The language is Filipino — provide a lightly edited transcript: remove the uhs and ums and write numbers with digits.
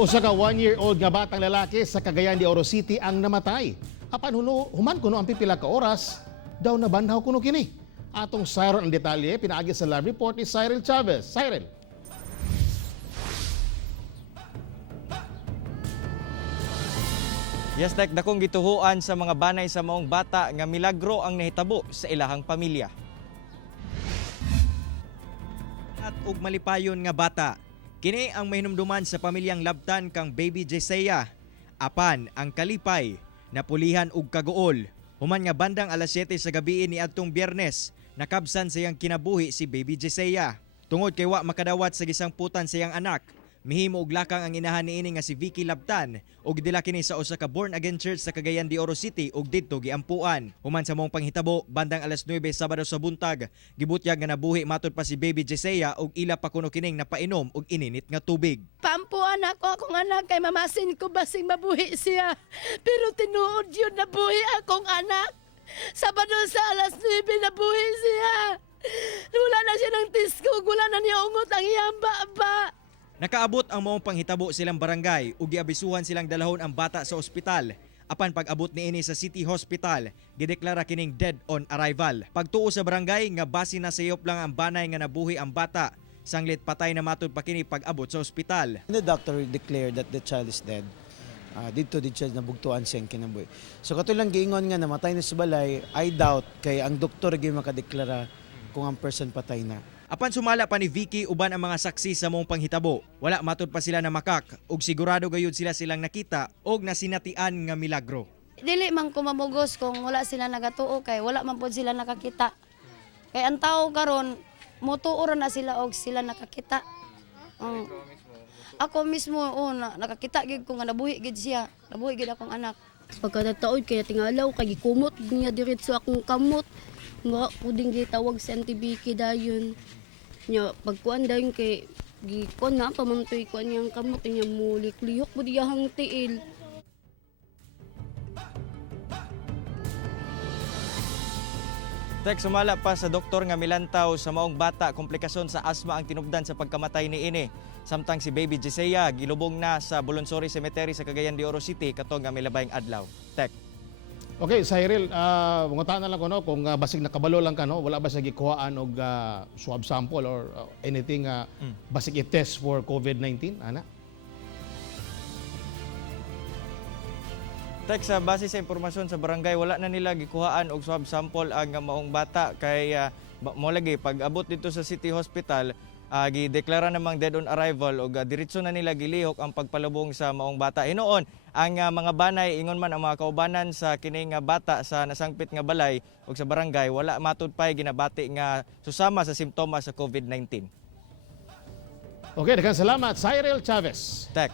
Usa ka 1-year-old nga batang lalaki sa Cagayan de Oro City ang namatay. Apan human kuno ang pipila ka oras, daw nabanhaw kuno kini. Atong sayron ang detalye pinaagi sa live report ni Cyril Chavez. Cyril. Yes, dakong gituhuan sa mga banay sa maong bata nga milagro ang nahitabo sa ilahang pamilya. At ug malipayon nga bata, kini ang mahinumduman sa pamilyang labtan kang baby Jesea. Apan ang kalipay, napulihan og kaguol. Human nga bandang alas 7 sa gabi ni adtong Biyernes, nakabsan sayang kinabuhi si baby Jesea. Tungod kay wa makadawat sa gisangputan sayang anak, mihimo og lakang ang inahan niini nga si Vicky Labtan ug dila kini sa usa ka born again church sa Cagayan de Oro City ug didto giampuan. Human sa mong panghitabo bandang alas 9 Sabado sa buntag, gibutyag nga nabuhi matud pa si baby Jesea ug ila pa kuno kining napainom og ininit nga tubig. Pampuan ako akong anak kay mamasin ko basing mabuhi siya. Pero tinuod yun nabuhi akong anak. Sabado sa alas 9 nabuhi siya. Wala na siya ng tiskog, wala na niya ungot ang iyang baba. Nakaabot ang maong panghitabo silang barangay ug giabisuhan silang dalahon ang bata sa ospital. Apan pag-abot niini sa City Hospital, gideklara kining dead on arrival. Pagtuo sa barangay nga base na sayop lang ang banay nga nabuhi ang bata. Sanglit patay na matud pa kini pag-abot sa ospital. The doctor declared that the child is dead. Dito di siya nabugtuan siyang kinabuhi. So katulang giingon nga namatay na sa balay, I doubt kay ang doktor gyud makadeklara kung ang person patay na. Apan sumala pa ni Vicky uban ang mga saksi sa mong panghitabo. Wala matud pa sila na makak ug sigurado gayud silang nakita og nasinatian nga milagro. Dili man ko mamugos kung wala sila nagatuo kay wala man pod sila nakakita. Kay ang tao karon motuo na sila og sila nakakita. Ako mismo nakakita gid ko nga nabuhi gid siya. Nabuhi gid akong anak. Pagkatataod kaya tingalaw kay gikumot niya diretso akong kamot. Nga puding gitawag sa antibiki dayon. Nya pagkuan dayon kay gikuan nga pamantoy kuan yang kamot niya mulik-lihok pud iyang tiil. Tek sumala pa sa doktor nga milantaw sa maong bata komplikasyon sa asma ang tinubdan sa pagkamatay niini. Samtang si baby Jesea gilubong na sa Bulunsori Cemetery sa Cagayan de Oro City katong nga milabayng adlaw. Tek. Okay, Cyril, mungutan na lang ko no, kung basig nakabalo lang ka no, wala ba sa gikuhaan og swab sample or anything basig i-test for COVID-19, ana? Tek, sa base sa impormasyon sa barangay, wala na nila gikuhaan og swab sample ang maong bata kay mo lagi pag abot dito sa City Hospital, gideklara namang dead on arrival ug diretso na nila gilihok ang pagpalubong sa maong bata. Hinoon ang mga banay ingon man ang mga kaubanan sa kining bata sa nasangpit nga balay ug sa barangay wala matud pay ginabati nga susama sa simptomas sa COVID-19. Okay, daghang salamat, Cyril Chavez. Tek.